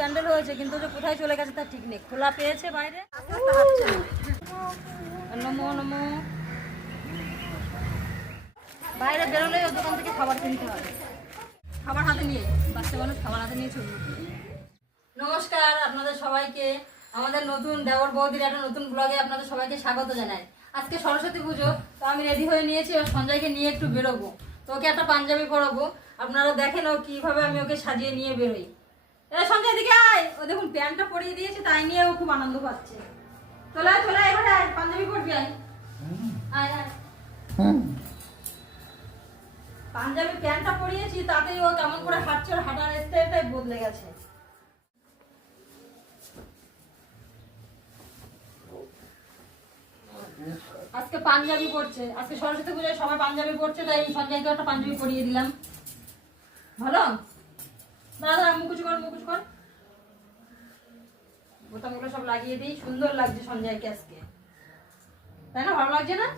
প্যান্ডেল হয়েছে, কিন্তু যে কোথায় চলে গেছে তার ঠিক নেই। খোলা পেয়েছে বাইরে, নমো নমো। বাইরে বেরোলে ওর দোকান থেকে খাবার কিনতে হবে, খাবার হাতে নিয়ে, বাচ্চা মানুষ খাবার হাতে নিয়ে চলবে। নমস্কার আপনাদের সবাইকে, আমাদের নতুন দেওর বৌদির একটা নতুন ব্লগে আপনাদের সবাইকে স্বাগত জানাই। আজকে সরস্বতী পুজো, তো আমি রেডি হয়ে নিয়েছি, আর সঞ্জয়কে নিয়ে একটু বেরোবো। তো ওকে একটা পাঞ্জাবি পরাবো, আপনারা দেখেন ও কিভাবে আমি ওকে সাজিয়ে নিয়ে বেরোই। সঞ্জয় দিকে আয়, ও দেখুন প্যান্টটা পরিয়ে দিয়েছে, তাই নিয়ে ও খুব আনন্দ পাচ্ছে। চলে আয়, চলে আয়, এবারে আয়, পাঞ্জাবি পরবি, আয় আয় আয়। পাঞ্জাবি প্যান্টটা পরিয়েছি, তাতেই ও কেমন করে হাঁটছে, ওর হাঁটার স্টাইলটাই বদলে গেছে। আজকে পাঞ্জাবি পরছে, আজকে সরস্বতী পুজোয় সবাই পাঞ্জাবি পরছে, তাই সঞ্জয়কে একটা পাঞ্জাবি পরিয়ে দিলাম। ভালো দাদা, মুকুচ কর, মুকুচ কর, বোতামগুলো সব লাগিয়ে দিই। সুন্দর লাগছে সঞ্জয়কে আজকে, তাই না? ভালো লাগছে না?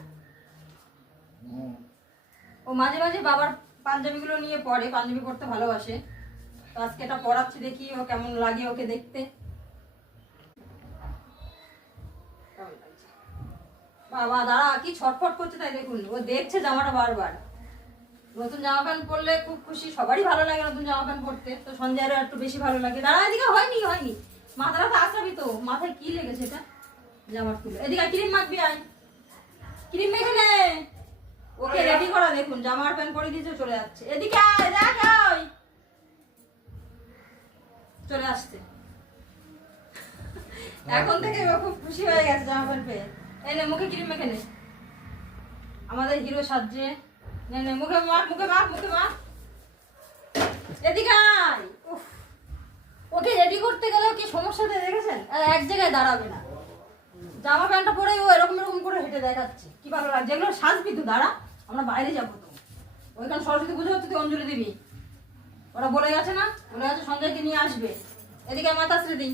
ও মাঝে মাঝে বাবার পাঞ্জাবিগুলো নিয়ে পরে, পাঞ্জাবি পরতে ভালোবাসে। তো আজকে এটা পরাচ্ছি, দেখি ও কেমন লাগে ওকে দেখতে। বাবা দাঁড়া, কি ছটফট করছে তাই দেখুন, ও দেখছে জামাটা বারবার। নতুন জামা প্যান্ট পরলে খুব খুশি, সবারই ভালো লাগে নতুন জামা প্যান্ট পরতে, তো সঞ্জয়েরও একটু বেশি ভালো লাগে। দাঁড়া, এদিকে হয়নি হয়নি, মাথাটা তো আসাবি তো, মাথায় কি লেগেছে এটা? জামার তুলে এদিকে ক্রিম মাখবি, আয় ক্রিম মেখে নে। ওকে রেডি করা দেখুন, জামার প্যান্ট পরে দিয়েছে, চলে যাচ্ছে। এদিকে আয়, দেখ আয়, চলে আসছে। এখন থেকে ও খুব খুশি হয়ে গেছে জামা প্যান্ট পেয়ে। এই নে, মুখে ক্রিম মেখে নে, আমাদের হিরো সাজছে। নে নে, মুখে মাখ, মুখে মাখ, মুখে মাখ। এদিকে আয়। উফ, ওকে রেডি করতে গেলেও কি সমস্যা দেখেছেন, এক জায়গায় দাঁড়াবে না। জামা প্যান্টটা পরে ও এরকম এরকম করে হেঁটে দেখাচ্ছে, কি ভালো লাগছে। এগুলো সাজবি তো, দাঁড়া, আমরা বাইরে যাবো তো। ওইখানে সরস্বতী পুজো হচ্ছে, তুই অঞ্জলি দিবি। ওরা বলে গেছে না, বলে গেছে সঞ্জয়কে নিয়ে আসবে। এদিকে মাথা শ্রী দিই,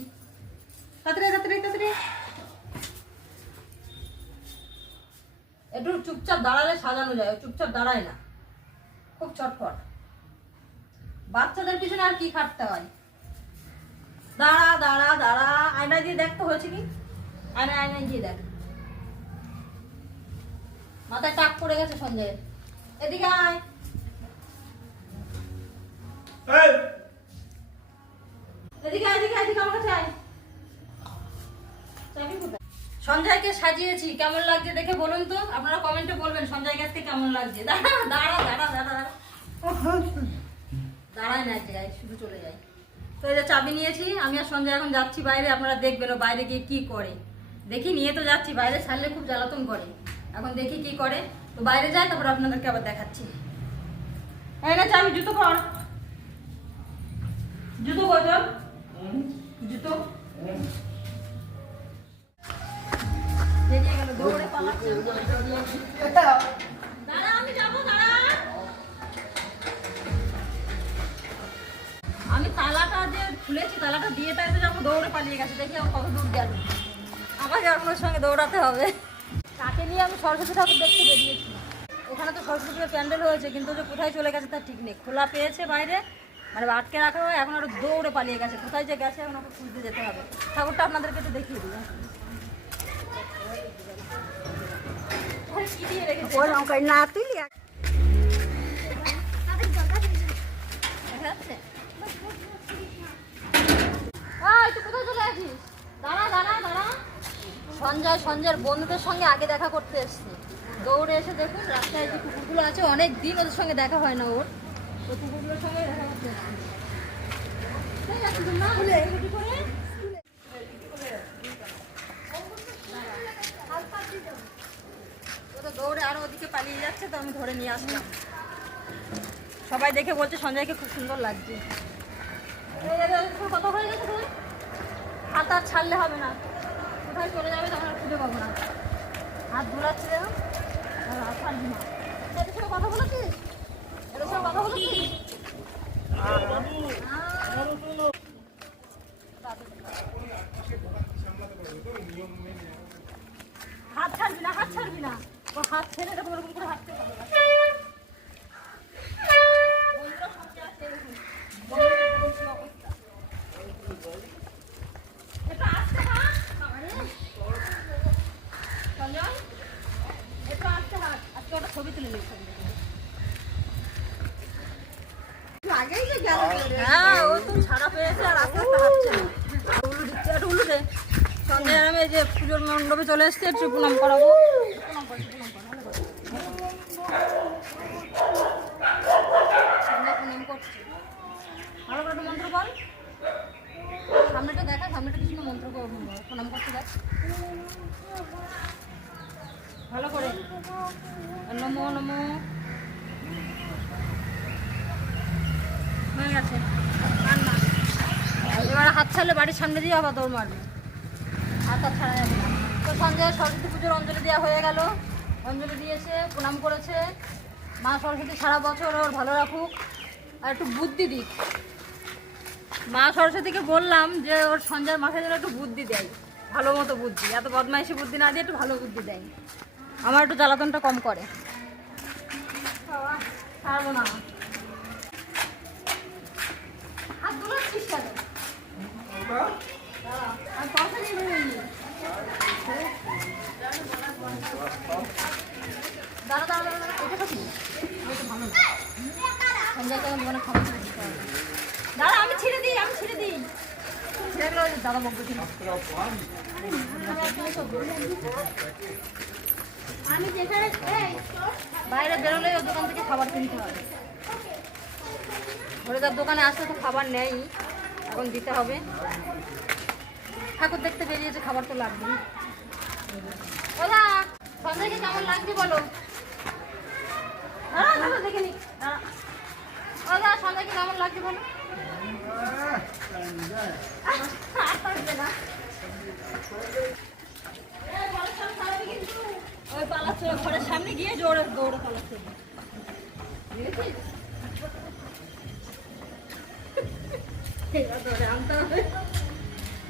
তাড়াতাড়ি তাড়াতাড়ি তাড়াতাড়ি। একটু চুপচাপ দাঁড়ালে সাজানো যায়, চুপচাপ দাঁড়ায় না, খুব চটপট। বাচ্চাদের পিছনে আর কি খাটতে হয়। দাঁড়া দাঁড়া দাঁড়া, আয়না দিয়ে দেখ তো হয়েছে কি, আয়নায় গিয়ে দেখ। মাথায় টাক পড়ে গেছে সঞ্জয়ের। এদিকে আয়, এদিকে এদিকে এদিকে আমার কাছে আয়। সঞ্জয়কে সাজিয়েছি, কেমন লাগছে দেখে বলুন তো, আপনারা কমেন্টে বলবেন সঞ্জয়কে আজকে কেমন লাগছে। দাঁড়া দাঁড়া দাঁড়া দাঁড়া, দাঁড়ায় না এক জায়গায়, শুধু চলে যায়। তো এই যে চাবি নিয়েছি, আমি আর সঞ্জয় এখন যাচ্ছি বাইরে। আপনারা দেখবেন ও বাইরে গিয়ে কি করে। দেখি, নিয়ে তো যাচ্ছি, বাইরে ছাড়লে খুব জ্বালাতন করে। এখন দেখি কি করে, তো বাইরে যাই, তারপর আপনাদেরকে আবার দেখাচ্ছি। এই না চাবি, জুতো পর, জুতো কর, জুতো বেরিয়ে গেল, দৌড়ে পালাচ্ছে। দাঁড়া, আমি যাবো, দাঁড়া। আমি তালাটা যে খুলেছি, তালাটা দিয়ে তাই তো যাবো, দৌড়ে পালিয়ে গেছে। দেখি আমার কত দূর গেল, আমাকে আপনার সঙ্গে দৌড়াতে হবে। তাকে নিয়ে আমি সরস্বতী ঠাকুর দেখতে বেরিয়েছি। ওখানে তো সরস্বতী প্যান্ডেল হয়েছে, কিন্তু যে কোথায় চলে গেছে তার ঠিক নেই। খোলা পেয়েছে বাইরে, মানে আটকে রাখা হয়, এখন আরো দৌড়ে পালিয়ে গেছে। কোথায় যে গেছে এখন ওকে খুঁজতে যেতে হবে। ঠাকুরটা আপনাদেরকে একটু দেখিয়ে দিই। কি দিয়ে রেখেছে না তুই, তুই কোথায় চলে আসিস? দাঁড়া দাঁড়া দাঁড়া। সঞ্জয়ের বন্ধুদের সঙ্গে আগে দেখা করতে এসছে, দৌড়ে এসে দেখুন রাস্তায় যে কুকুরগুলো আছে, অনেক দিন ওদের সঙ্গে দেখা হয় না ওর, ওই কুকুরগুলোর সঙ্গে দেখা করতে এসছে। দৌড়ে আরো ওদিকে পালিয়ে যাচ্ছে, তো আমি ধরে নিয়ে আসলাম। সবাই দেখে বলছে সঞ্জয়কে খুব সুন্দর লাগছে। কত হয়ে গেছে, হাত আর ছাড়লে হবে না, কোথায় চলে যাবে তখন আর খুঁজে পাবো না। হাত ধুলাচ্ছে দেখো, হাত ছাড়বি না। এদের সঙ্গে কথা বলেছিস, এদের সঙ্গে কথা বলেছিস? হাত ছাড়বি না, হাত ছাড়বি না, ও হাত ছেড়ে এরকম এরকম করে হাঁটতে পারবে না। বন্ধুরা সঙ্গে আছে, দেখুন অবস্থা। হ্যাঁ, ও তো ছাড়া পেয়েছে আর আস্তে আস্তে হাঁটছে। উল্লু দিচ্ছে, একটু উল্লু দে। সন্ধ্যায় আমি এই যে পুজোর মণ্ডপে চলে এসেছি, একটু প্রণাম করাবো। প্রণাম কর, প্রণাম কর, ভালো করে। সন্ধ্যা প্রণাম করছে। ভালো করে একটা মন্ত্র বল। সামনেটা দেখা, সামনেটা কিছু মন্ত্র প্রণাম করতে দেখ ভালো করে। নমো নমো হয়ে গেছে। আর না, এবার হাত ছাড়লে বাড়ির সামনে দিয়ে আবার দৌড় মারবে, হাত আর ছাড়া যাবে না। তো সন্ধ্যায় সরস্বতী পুজোর অঞ্জলি দেওয়া হয়ে গেল। অঞ্জলি দিয়েছে, প্রণাম করেছে। মা সরস্বতী সারা বছর ওর ভালো রাখুক আর একটু বুদ্ধি দিক। মা সরস্বতীকে বললাম যে ওর সন্ধ্যার মাথায় যেন একটু বুদ্ধি দেয়, ভালো মতো বুদ্ধি, এত বদমাইশি বুদ্ধি না দিয়ে একটু ভালো বুদ্ধি দেয়, আমার একটু জ্বালাতনটা কম করে। ছাড়বো না। হাত দোলাচ্ছিস কেন? আমি পয়সা নিয়ে বেরোই। দাঁড়া দাঁড়া দাঁড়া, এটা খাচ্ছি ভালো না। সন্ধ্যায় তখন দোকানে খাবার দিতে হবে। দাঁড়া, আমি ছেড়ে দিই, আমি ছেড়ে দিই। ছেড়ে দিলে দাদা বকবে ঠিক। আমি যেখানে বাইরে বেরোলে ওর দোকান থেকে খাবার কিনতে হবে। ওরে তার দোকানে আসলে তো খাবার নেই, এখন দিতে হবে। ঠাকুর দেখতে বেরিয়েছে, খাবার তো লাগবে। ওদা সন্ধ্যাকে কেমন লাগছে বলো? দেখে নি। ওদা সন্ধ্যাকে কেমন লাগছে বলো? ওই পালাচ্ছে, ঘরের সামনে গিয়ে জোরে দৌড়ে পালাচ্ছে।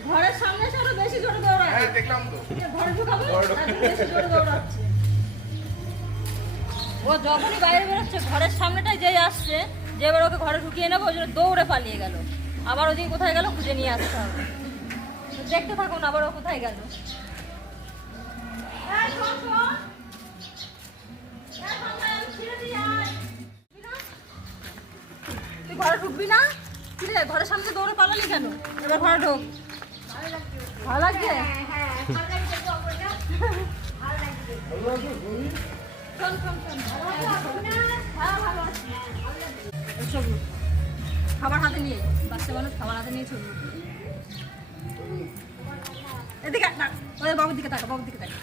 ঘরের সামনে এসে আরো বেশি জোরে দৌড়ায়। দেখলাম তো, ঘরে ঢুকাবো বেশি জোরে দৌড়াচ্ছে। ও যখনই বাইরে বেরোচ্ছে, ঘরের সামনেটাই যেই আসছে, যে এবার ওকে ঘরে ঢুকিয়ে নেবো, ওই জন্য দৌড়ে পালিয়ে গেল। আবার ওদিকে কোথায় গেল খুঁজে নিয়ে আসতে হবে। দেখতে থাকুন আবার ও কোথায় গেল। তুই ঘরে ঢুকবি না? ঠিক আছে, ঘরের সামনে দৌড়ে পালালি কেন? এবার ঘরে ঢোক। ভালো লাগছে? খাবার হাতে নিয়ে, বাচ্চা মানুষ খাবার হাতে নিয়ে ছবি। এদিকে বাবুর দিকে তাকা, বাবুর দিকে তাকা।